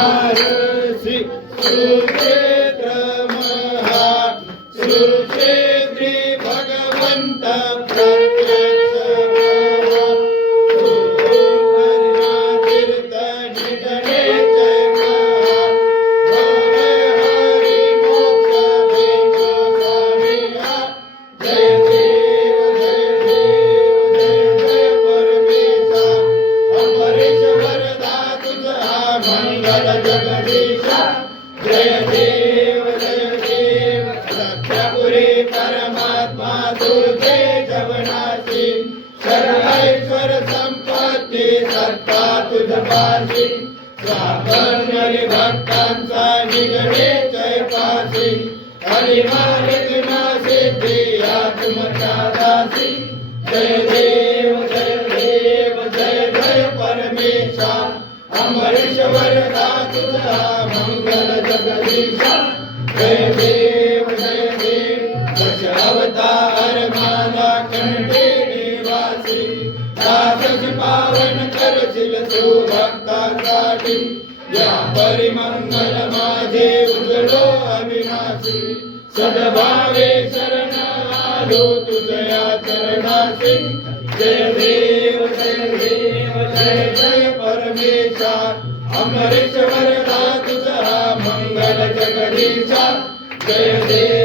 RC सुक्षेत्र महा सुक्षेत्री भगवंत प्रत्यक्ष तीर्थ निजने जय महा हरि मोक्ष भेटो स्वामिया जय देव जय देव जय जय परमेशा अमरेश वरदा तुझा मंगल जगदीशा जय देव सत्यपुरी परमात्मा तुझे जवनासी सर्वैश्वर संपत्ती सत्ता तुझपाशी सामान्य भक्तांचा निगडे जय पासी हरिमालिक सिद्धी आत्मच्या दासी जय देव जय जय परमेशा अमरेश्वर तुझा मंगल जगदीशा जय देव दश अवतार माना कंठे निवासी दासच पावन करशील तू भक्तांसाठी या परिमंगल माझे उजळो अविनाशी सद्भावे शरण आलो तुझया चरणासी जय देव जय जय परमेशा अमरेश्वर तुझा मंगल जगदीशा जय देव